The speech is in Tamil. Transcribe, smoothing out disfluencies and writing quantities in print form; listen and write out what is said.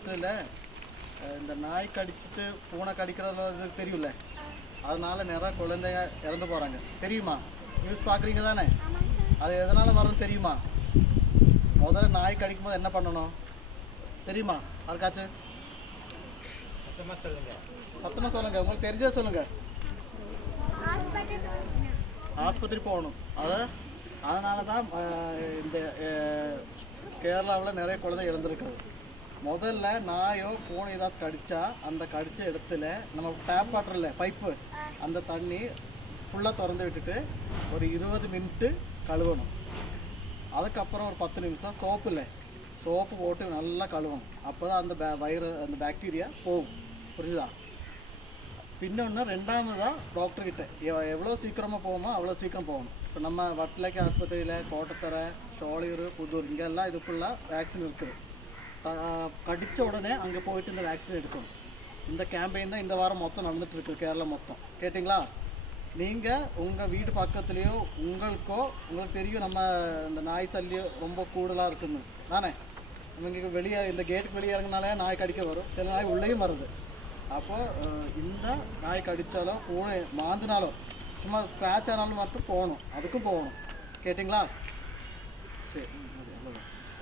காலத்தில் இந்த நாய் கடிச்சிட்டு பூனை கடிக்கிறதுல தெரியும்ல, அதனால நிறைய குழந்தைங்க இறந்து போகிறாங்க. தெரியுமா? நியூஸ் பார்க்குறீங்க தானே? அது எதனால் வரும்னு தெரியுமா? முதல்ல நாய் கடிக்கும் போது என்ன பண்ணணும் தெரியுமா? யாருக்காச்சும் சத்தமாக சொல்லுங்கள், உங்களுக்கு தெரிஞ்சதை சொல்லுங்கள். ஆஸ்பத்திரி போகணும். அதனால தான் இந்த கேரளாவில் நிறைய குழந்தை இழந்திருக்கிறது. முதல்ல நாயோ பூனை ஏதாச்சும் கடித்தா அந்த கடித்த இடத்துல நம்ம டேப் வாட்டரில் பைப்பு அந்த தண்ணி ஃபுல்லாக திறந்து விட்டுட்டு ஒரு 20 மினிட்டு கழுவணும். அதுக்கப்புறம் ஒரு 10 நிமிஷம் சோப்பு போட்டு நல்லா கழுவணும். அப்போ தான் அந்த அந்த பாக்டீரியா போகும். புரியுதா? பின்னொன்று ரெண்டாவதாக டாக்டர்கிட்ட எவ்வளோ சீக்கிரமாக போகுமோ அவ்வளோ சீக்கிரம் போகணும். இப்போ நம்ம வட்டலைக்கு ஆஸ்பத்திரியில், கோட்டத்தரை, ஷோலியூர், புதூர் இங்கெல்லாம் இது ஃபுல்லாக வேக்சின் இருக்குது. கடித்த உடனே அங்கே போயிட்டு இந்த வேக்சின் எடுக்கணும். இந்த கேம்பெயின் தான் இந்த வாரம் மொத்தம் நடந்துகிட்ருக்கு கேரளா மொத்தம். கேட்டிங்களா? நீங்கள் உங்கள் வீடு பக்கத்துலேயோ உங்களுக்கு தெரியும் நம்ம இந்த நாய் சல்லியம் ரொம்ப கூடுதலாக இருக்குன்னு தானே. நம்ம இங்கே வெளியே இந்த கேட்டுக்கு வெளியே இறங்கினாலே நாய் கடிக்க வரும், சில நாய் உள்ளேயும் வருது. அப்போ இந்த நாய் கடித்தாலோ பூனை மாந்தினாலோ சும்மா ஸ்க்ராட்ச் ஆனாலும் மட்டும் போகணும், அதுக்கும் போகணும். கேட்டிங்களா? சரி, அவ்வளோதான்.